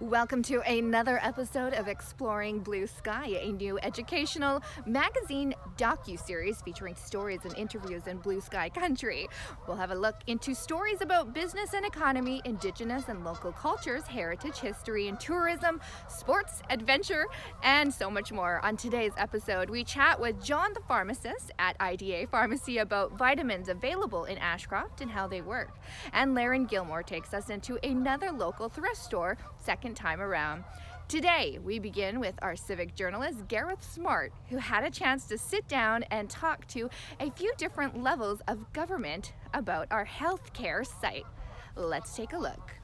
Welcome to another episode of Exploring BlueSky, a new educational magazine docu-series featuring stories and interviews in BlueSky Country. We'll have a look into stories about business and economy, Indigenous and local cultures, heritage, history and tourism, sports, adventure, and so much more. On today's episode, we chat with John the pharmacist at I.D.A Pharmacy about vitamins available in Ashcroft and how they work. And Laryn Gilmour takes us into another local thrift store, second time around. Today, we begin with our civic journalist, Gareth Smart, who had a chance to sit down and talk to a few different levels of government about our healthcare site. Let's take a look.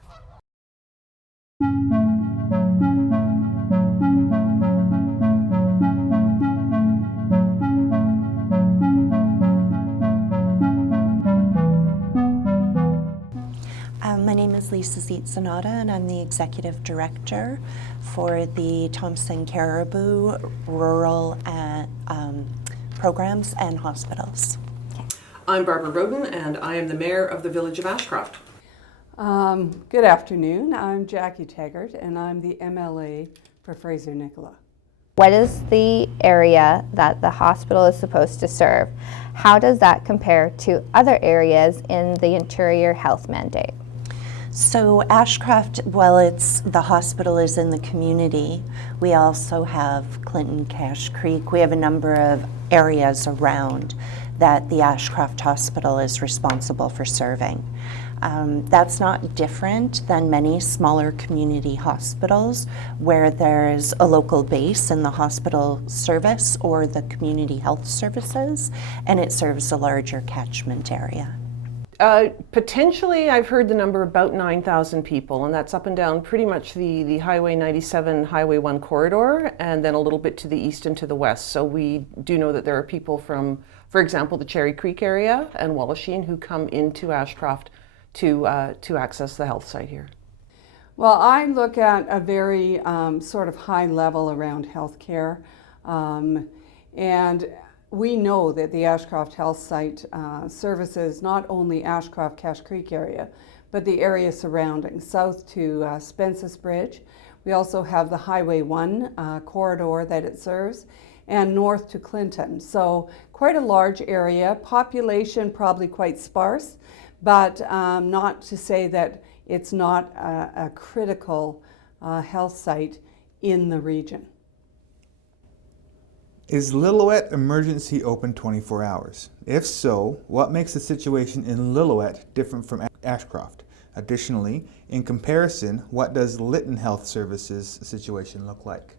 My name is Lisa Zietzenada, and I'm the Executive Director for the Thompson Caribou Rural Programs and Hospitals. I'm Barbara Roden, and I am the Mayor of the Village of Ashcroft. Good afternoon. I'm Jackie Taggart, and I'm the MLA for Fraser-Nicola. What is the area that the hospital is supposed to serve? How does that compare to other areas in the Interior Health Mandate? So Ashcroft, while the hospital is in the community, we also have Clinton, Cache Creek. We have a number of areas around that the Ashcroft Hospital is responsible for serving. That's not different than many smaller community hospitals where there's a local base in the hospital service or the community health services, and it serves a larger catchment area. Potentially, I've heard the number about 9,000 people, and that's up and down pretty much the Highway 97, Highway 1 corridor, and then a little bit to the east and to the west. So we do know that there are people from, for example, the Cherry Creek area and Wallachine who come into Ashcroft to access the health site here. Well, I look at a very sort of high level around healthcare, and we know that the Ashcroft Health Site services not only Ashcroft Cache Creek area, but the area surrounding, south to Spences Bridge. We also have the Highway 1 corridor that it serves, and north to Clinton. So quite a large area, population probably quite sparse, but not to say that it's not a critical health site in the region. Is Lillooet Emergency open 24 hours? If so, what makes the situation in Lillooet different from Ashcroft? Additionally, in comparison, what does Lytton Health Services situation look like?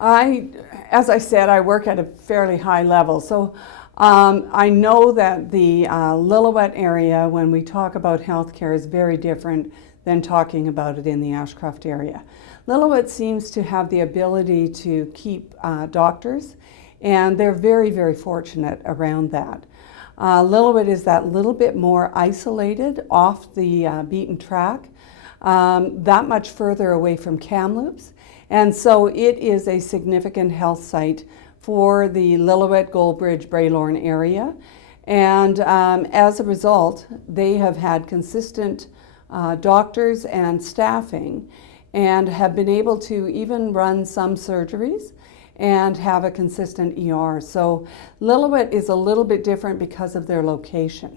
As I said, I work at a fairly high level, so I know that the Lillooet area, when we talk about healthcare, is very different than talking about it in the Ashcroft area. Lillooet seems to have the ability to keep doctors, and they're very, very fortunate around that. Lillooet is that little bit more isolated off the beaten track, that much further away from Kamloops, and so it is a significant health site for the Lillooet, Goldbridge, Braylorne area, and as a result, they have had consistent doctors and staffing, and have been able to even run some surgeries and have a consistent ER. So Lillooet is a little bit different because of their location.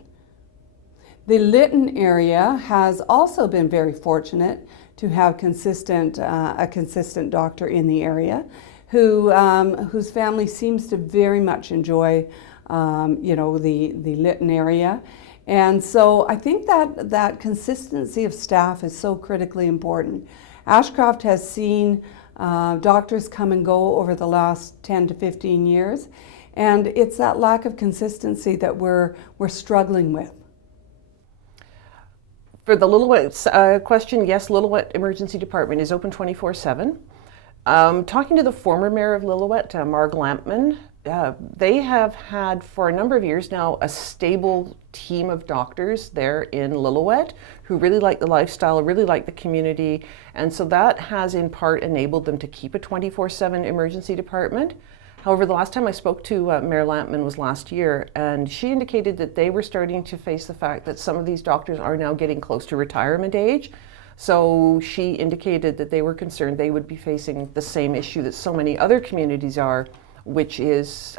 The Lytton area has also been very fortunate to have a consistent doctor in the area whose family seems to very much enjoy the Lytton area. And so I think that consistency of staff is so critically important. Ashcroft has seen doctors come and go over the last 10 to 15 years, and it's that lack of consistency that we're struggling with. For the Lillooet question, yes, Lillooet Emergency Department is open 24/7. Talking to the former mayor of Lillooet, Marg Lampman, they have had for a number of years now a stable team of doctors there in Lillooet who really like the lifestyle, really like the community, and so that has in part enabled them to keep a 24/7 emergency department. However, the last time I spoke to Mayor Lampman was last year, and she indicated that they were starting to face the fact that some of these doctors are now getting close to retirement age. So she indicated that they were concerned they would be facing the same issue that so many other communities are, which is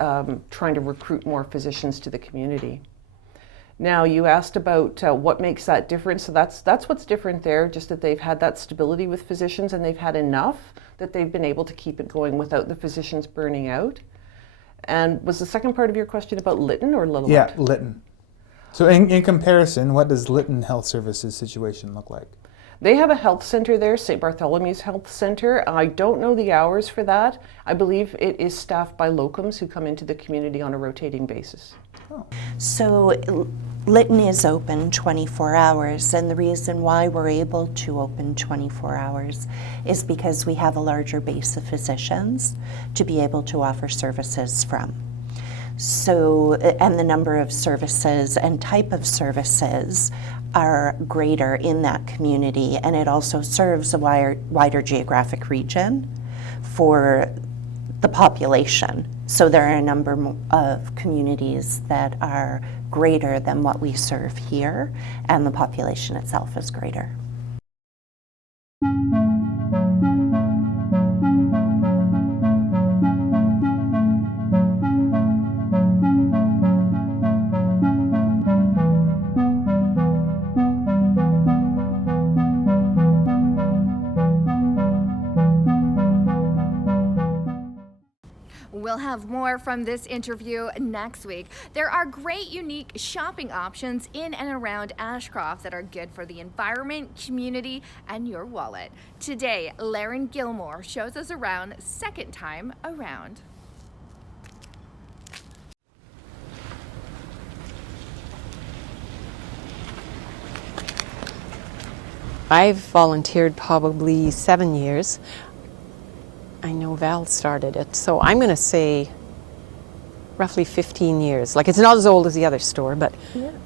trying to recruit more physicians to the community. Now, you asked about what makes that different. So that's what's different there, just that they've had that stability with physicians and they've had enough that they've been able to keep it going without the physicians burning out. And was the second part of your question about Lytton or Lillooet? Yeah, Lytton. So in comparison, what does Lytton Health Services situation look like? They have a health center there, St. Bartholomew's Health Center. I don't know the hours for that. I believe it is staffed by locums who come into the community on a rotating basis. Oh. So Lytton is open 24 hours, and the reason why we're able to open 24 hours is because we have a larger base of physicians to be able to offer services from. So, and the number of services and type of services are greater in that community, and it also serves a wider geographic region for the population. So there are a number of communities that are greater than what we serve here, and the population itself is greater. We'll have more from this interview next week. There are great, unique shopping options in and around Ashcroft that are good for the environment, community, and your wallet. Today, Laryn Gilmour shows us around second time around. I've volunteered probably 7 years. I know Val started it, so I'm going to say roughly 15 years. Like, it's not as old as the other store, but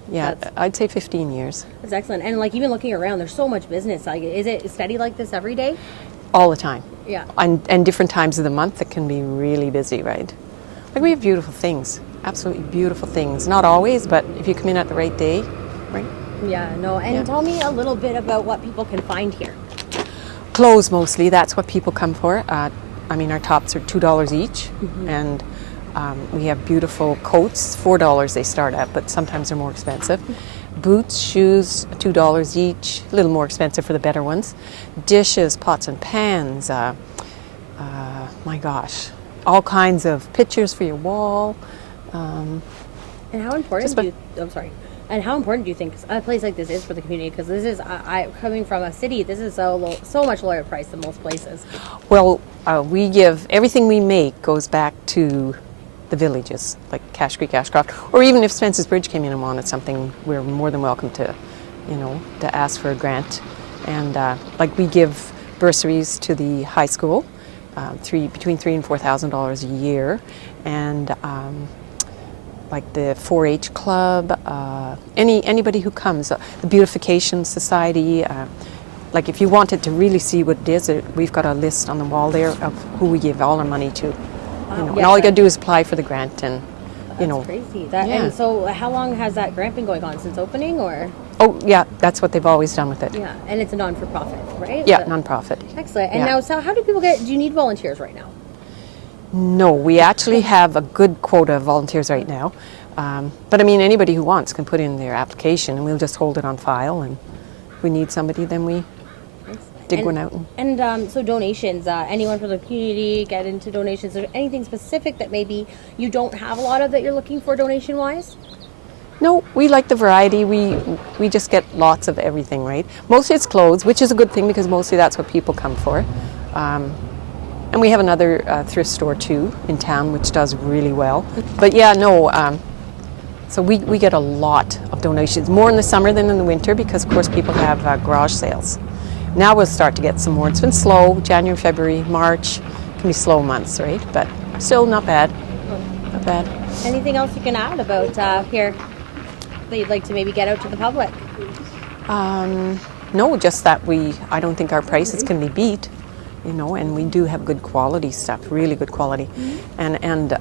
yeah, I'd say 15 years. That's excellent. And like, even looking around, there's so much business. Like, is it steady like this every day? All the time. Yeah. And different times of the month it can be really busy, right? Like, we have beautiful things, absolutely beautiful things. Not always, but if you come in at the right day, right? Yeah, no. And tell me a little bit about what people can find here. Clothes mostly, that's what people come for. I mean, our tops are $2 each, and we have beautiful coats, $4 they start at, but sometimes they're more expensive. Boots, shoes, $2 each, a little more expensive for the better ones. Dishes, pots and pans, my gosh, all kinds of pictures for your wall. And how important And how important do you think a place like this is for the community? Because this is, coming from a city, this is so much lower price than most places. Well, we give, everything we make goes back to the villages, like Cache Creek, Ashcroft, or even if Spence's Bridge came in and wanted something, we're more than welcome to, to ask for a grant. And like, we give bursaries to the high school, between $3,000 and $4,000 a year, and like the 4-H club, anybody who comes, the Beautification Society. Like, if you wanted to really see what it is, we've got a list on the wall there of who we give all our money to. And all you got to do is apply for the grant, and That's crazy. And so, how long has that grant been going on, since opening, or? Oh yeah, that's what they've always done with it. Yeah, and it's a non-for-profit, right? Yeah, non-profit. Excellent. And now, so how do people do you need volunteers right now? No, we actually have a good quota of volunteers right now. But I mean, anybody who wants can put in their application, and we'll just hold it on file, and if we need somebody, then we dig one out. And so donations, anyone from the community get into donations? Is there anything specific that maybe you don't have a lot of that you're looking for donation-wise? No, we like the variety. We just get lots of everything, right? Mostly it's clothes, which is a good thing because mostly that's what people come for. And we have another thrift store too in town, which does really well. But yeah, no, so we get a lot of donations, more in the summer than in the winter, because of course people have garage sales. Now we'll start to get some more. It's been slow, January, February, March, can be slow months, right? But still not bad, not bad. Anything else you can add about here that you'd like to maybe get out to the public? No, just that I don't think our prices can be beat, and we do have good quality stuff, really good quality. And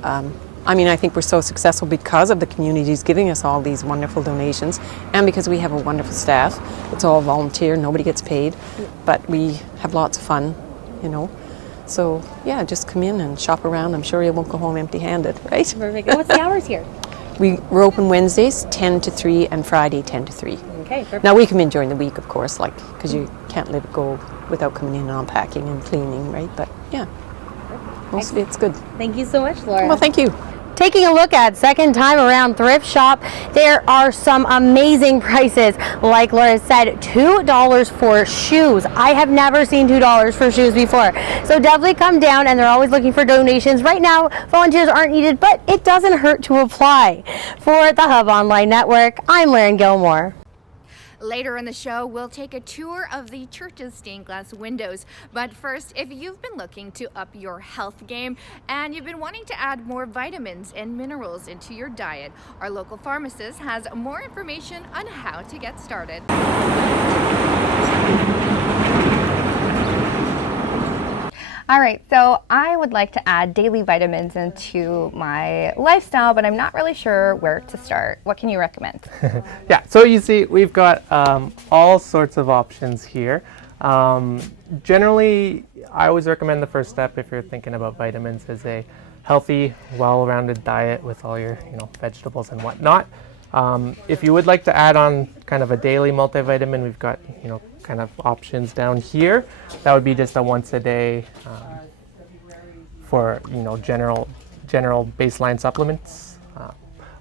I mean, I think we're so successful because of the communities giving us all these wonderful donations, and because we have a wonderful staff. It's all volunteer, nobody gets paid, but we have lots of fun, you know. So yeah, just come in and shop around. I'm sure you won't go home empty-handed, right? Perfect. And what's the hours here? We're open Wednesdays 10 to 3 and Friday 10 to 3. Okay, perfect. Now we come in during the week, of course, like, because you can't go without coming in and unpacking and cleaning, right? But yeah, mostly it's good. Thank you so much, Laura. Well, thank you. Taking a look at second time around thrift shop, there are some amazing prices. Like Laura said, $2 for shoes. I have never seen $2 for shoes before. So definitely come down, and they're always looking for donations. Right now, volunteers aren't needed, but it doesn't hurt to apply. For the Hub Online Network, I'm Laryn Gilmour. Later in the show, we'll take a tour of the church's stained glass windows. But first, if you've been looking to up your health game and you've been wanting to add more vitamins and minerals into your diet, our local pharmacist has more information on how to get started. All right, so I would like to add daily vitamins into my lifestyle, but I'm not really sure where to start. What can you recommend? Yeah, so you see, we've got all sorts of options here. Generally, I always recommend the first step if you're thinking about vitamins is a healthy, well-rounded diet with all your, vegetables and whatnot. If you would like to add on kind of a daily multivitamin, we've got, kind of options down here. That would be just a once a day for, general baseline supplements.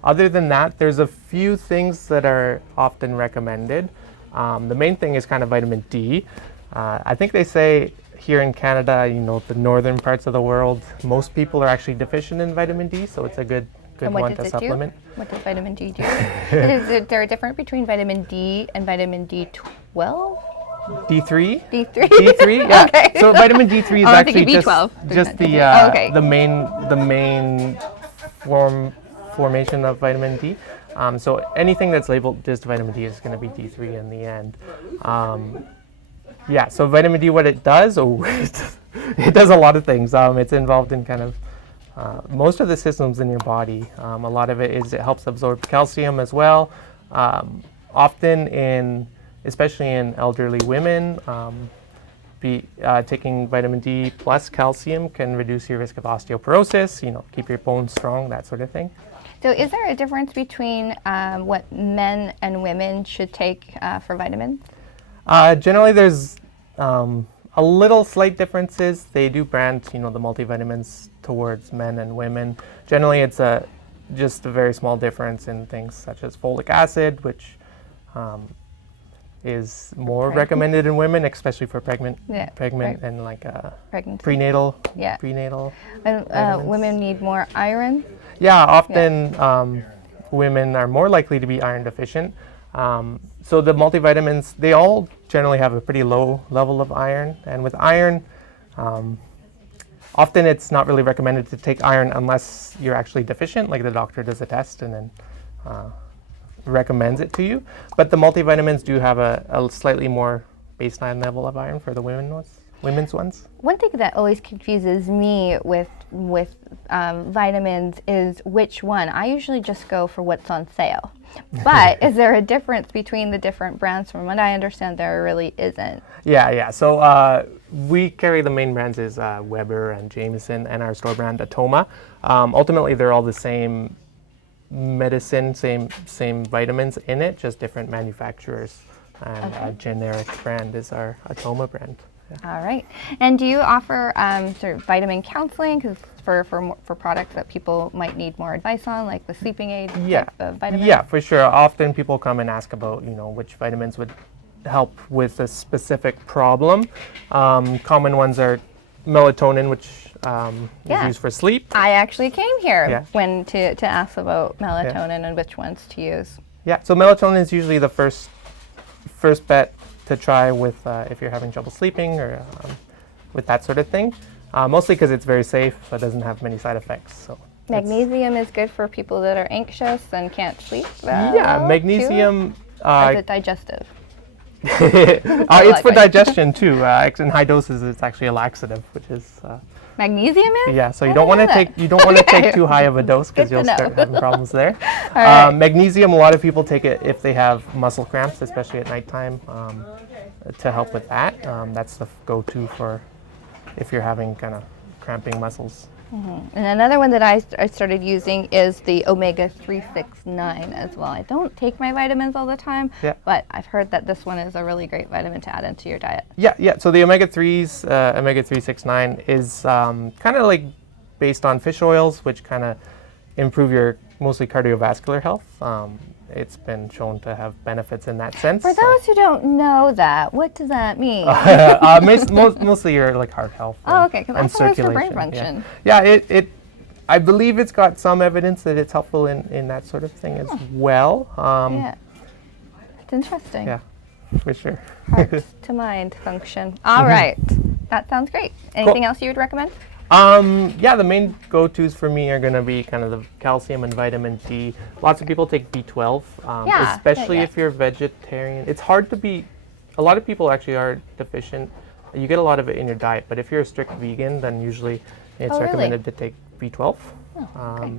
Other than that, there's a few things that are often recommended. The main thing is kind of vitamin D. I think they say here in Canada, the northern parts of the world, most people are actually deficient in vitamin D, so it's a good one to supplement. What does vitamin D do? Is there a difference between vitamin D and vitamin D12? D3? D3? D3, yeah. Okay. So vitamin D3 is actually just the main formation of vitamin D. So anything that's labeled just vitamin D is going to be D3 in the end. Yeah, so vitamin D, what it does, it does a lot of things. It's involved in kind of most of the systems in your body. A lot of it helps absorb calcium as well. Often especially in elderly women, taking vitamin D plus calcium can reduce your risk of osteoporosis, keep your bones strong, that sort of thing. So is there a difference between what men and women should take for vitamins? Generally, there's a little slight differences. They do brand, the multivitamins towards men and women. Generally, it's just a very small difference in things such as folic acid, which is more recommended in women, especially for pregnant and like prenatal. Yeah. Prenatal. And women need more iron. Yeah, often women are more likely to be iron deficient. So the multivitamins, they all generally have a pretty low level of iron, and with iron, often it's not really recommended to take iron unless you're actually deficient, like the doctor does a test and then recommends it to you. But the multivitamins do have a slightly more baseline level of iron for the women's ones. One thing that always confuses me with vitamins is which one. I usually just go for what's on sale. But is there a difference between the different brands? From what I understand, there really isn't. Yeah. So we carry the main brands is Weber and Jameson and our store brand Atoma. Ultimately, they're all the same medicine, same vitamins in it, just different manufacturers. And a generic brand is our Atoma brand. Yeah. All right. And do you offer sort of vitamin counseling? Because for products that people might need more advice on, like the sleeping aid type of vitamins? Yeah, for sure. Often people come and ask about, which vitamins would help with a specific problem. Common ones are melatonin, which is used for sleep. I actually came here when to ask about melatonin and which ones to use. Yeah, so melatonin is usually the first bet to try with if you're having trouble sleeping or with that sort of thing. Mostly because it's very safe, so it doesn't have many side effects. So magnesium is good for people that are anxious and can't sleep. Magnesium. Is it digestive? It's for digestion too. In high doses, it's actually a laxative, which is Magnesium is? Yeah, so you don't want to take too high of a dose because you'll start having problems there. Magnesium, a lot of people take it if they have muscle cramps, especially at nighttime, to help with that. That's the go-to for if you're having kind of cramping muscles. And another one that I started using is the omega 369 as well. I don't take my vitamins all the time, but I've heard that this one is a really great vitamin to add into your diet. Yeah. So the omega 3s, omega 369 is kind of like based on fish oils, which kind of improve your mostly cardiovascular health. It's been shown to have benefits in that sense. For those who don't know that, what does that mean? Mostly your like heart health. Oh, okay, because and I thought it was for circulation. brain function. Yeah, I believe it's got some evidence that it's helpful in that sort of thing as well. Yeah, it's interesting. Yeah, for sure. Heart to mind function. All right, that sounds great. Anything else you would recommend? Yeah, the main go-tos for me are going to be kind of the calcium and vitamin D. Lots of people take B12, especially if you're vegetarian. It's hard to be, a lot of people actually are deficient. You get a lot of it in your diet, but if you're a strict vegan, then usually it's recommended to take B12. Okay.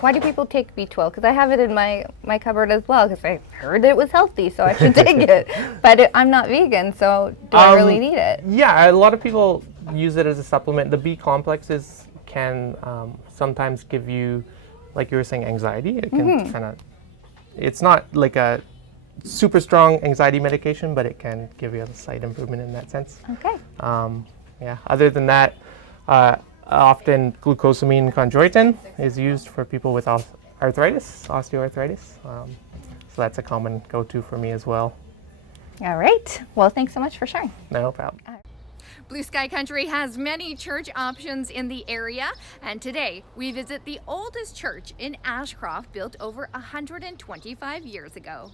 Why do people take B12? Because I have it in my cupboard as well, because I heard it was healthy, so I should take it. But I'm not vegan, so do I really need it? Yeah, a lot of people use it as a supplement. The B complexes can sometimes give you, like you were saying, anxiety. It can kind of, it's not like a super strong anxiety medication, but it can give you a slight improvement in that sense. Okay. Other than that, often glucosamine chondroitin is used for people with arthritis, osteoarthritis. So that's a common go-to for me as well. All right. Well, thanks so much for sharing. No problem. BlueSky Country has many church options in the area, and today we visit the oldest church in Ashcroft, built over 125 years ago.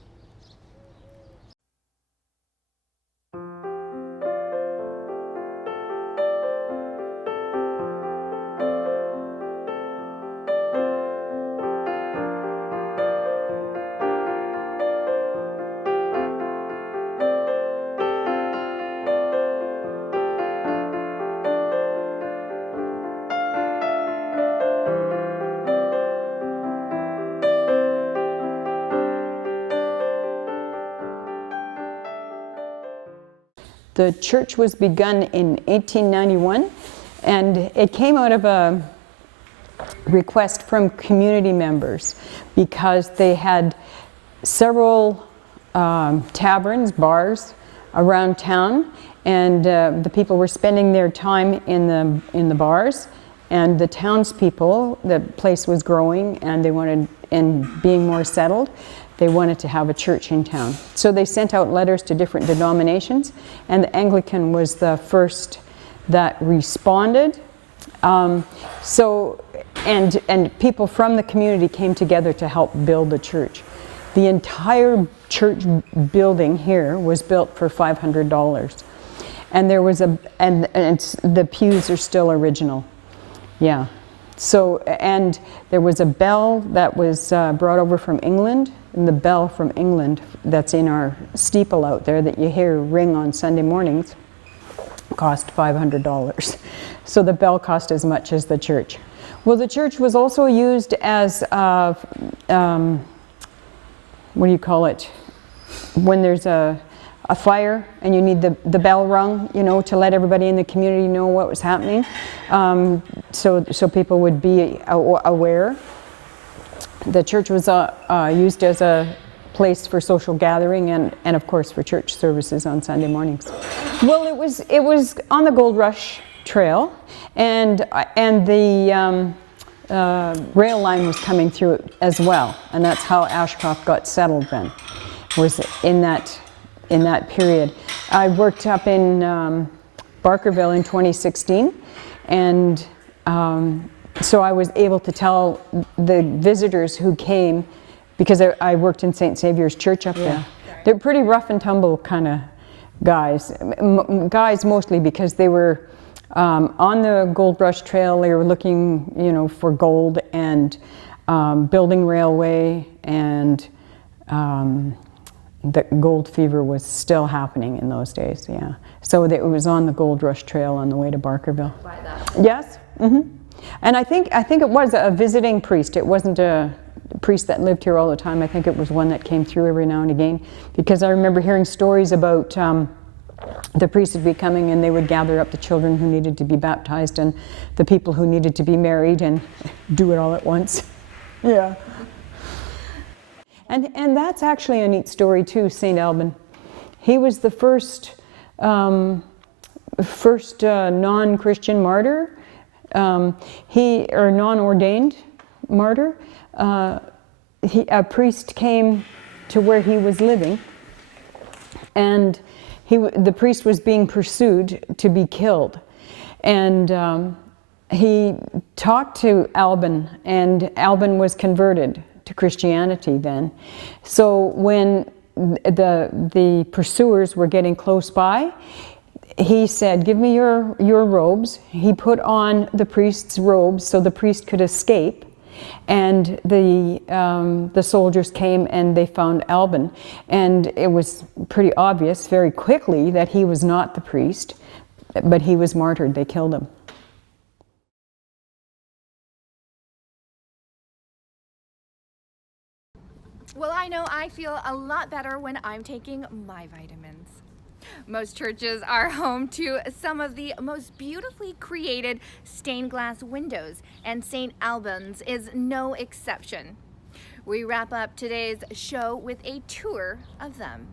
The church was begun in 1891, and it came out of a request from community members because they had several taverns, bars around town, and the people were spending their time in the bars, and the townspeople, the place was growing and they wanted, and being more settled, they wanted to have a church in town. So they sent out letters to different denominations, and the Anglican was the first that responded. And people from the community came together to help build the church. The entire church building here was built for $500. And there was the pews are still original. Yeah. So, and there was a bell that was brought over from England, and the bell from England that's in our steeple out there that you hear ring on Sunday mornings cost $500. So the bell cost as much as the church. Well, the church was also used as, what do you call it? When there's a fire and you need the bell rung, you know, to let everybody in the community know what was happening. So people would be aware. The church was used as a place for social gathering and of course for church services on Sunday mornings. Well, it was on the Gold Rush Trail, and the rail line was coming through it as well, and that's how Ashcroft got settled then, was in that period. I worked up in Barkerville in 2016, and so I was able to tell the visitors who came, because I worked in St. Saviour's Church up there. They're pretty rough and tumble kind of guys. Guys mostly because they were on the Gold Rush Trail. They were looking, you know, for gold and building railway and the gold fever was still happening in those days, yeah. So it was on the Gold Rush Trail on the way to Barkerville. By that. Yes. Mm-hmm. And I think it was a visiting priest. It wasn't a priest that lived here all the time. I think it was one that came through every now and again, because I remember hearing stories about the priest would be coming and they would gather up the children who needed to be baptized and the people who needed to be married and do it all at once. Yeah. And that's actually a neat story too, St. Alban. He was the first non-Christian martyr, or non-ordained martyr. A priest came to where he was living, and the priest was being pursued to be killed. And he talked to Alban, and Alban was converted to Christianity then. So when the pursuers were getting close by, he said, "Give me your robes." He put on the priest's robes so the priest could escape. And the soldiers came and they found Alban. And it was pretty obvious very quickly that he was not the priest, but he was martyred. They killed him. Well, I know I feel a lot better when I'm taking my vitamins. Most churches are home to some of the most beautifully created stained glass windows, and St. Alban's is no exception. We wrap up today's show with a tour of them.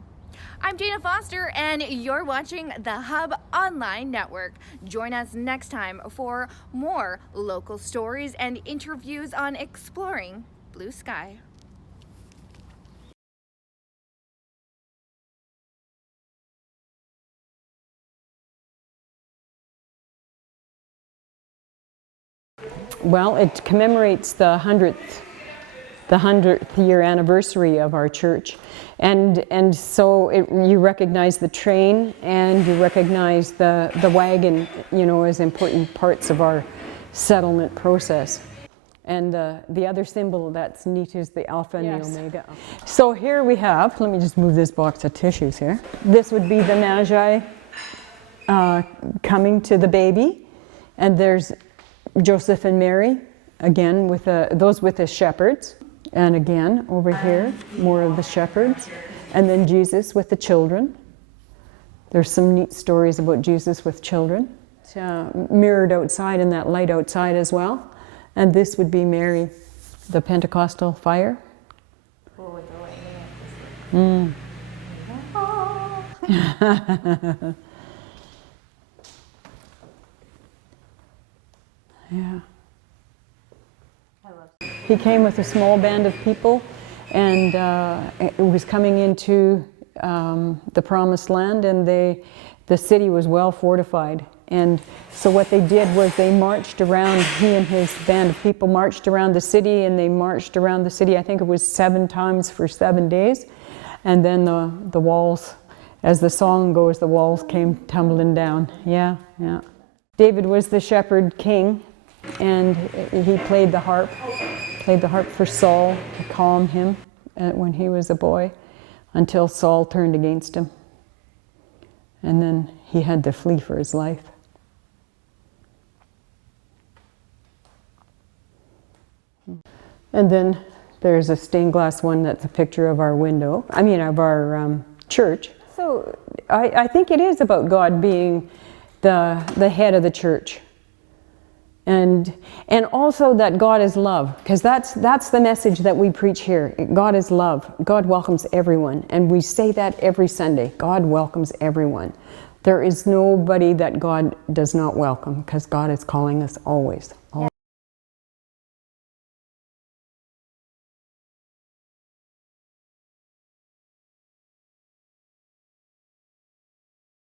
I'm Dana Foster, and you're watching the Hub Online Network. Join us next time for more local stories and interviews on Exploring Blue Sky. Well, it commemorates the 100th year anniversary of our church, and so you recognize the train and you recognize the wagon, you know, as important parts of our settlement process. And the other symbol that's neat is the Alpha and the Omega. So here we have, let me just move this box of tissues here. This would be the Magi coming to the baby, and there's Joseph and Mary, again, with those with the shepherds. And again, over here, more of the shepherds. And then Jesus with the children. There's some neat stories about Jesus with children. It's mirrored outside in that light outside as well. And this would be Mary, the Pentecostal fire. Oh, with the lightning. Yeah. He came with a small band of people, and it was coming into the Promised Land, and the city was well fortified. And so what they did was they marched around, he and his band of people marched around the city, and they marched around the city, I think it was 7 times for 7 days. And then the walls, as the song goes, the walls came tumbling down. Yeah, yeah. David was the shepherd king, and he played the harp for Saul to calm him when he was a boy, until Saul turned against him. And then he had to flee for his life. And then there's a stained glass one that's a picture of our window, of our church. So I think it is about God being the head of the church. And also that God is love, because that's the message that we preach here. God is love. God welcomes everyone, and we say that every Sunday. God welcomes everyone. There is nobody that God does not welcome, because God is calling us always.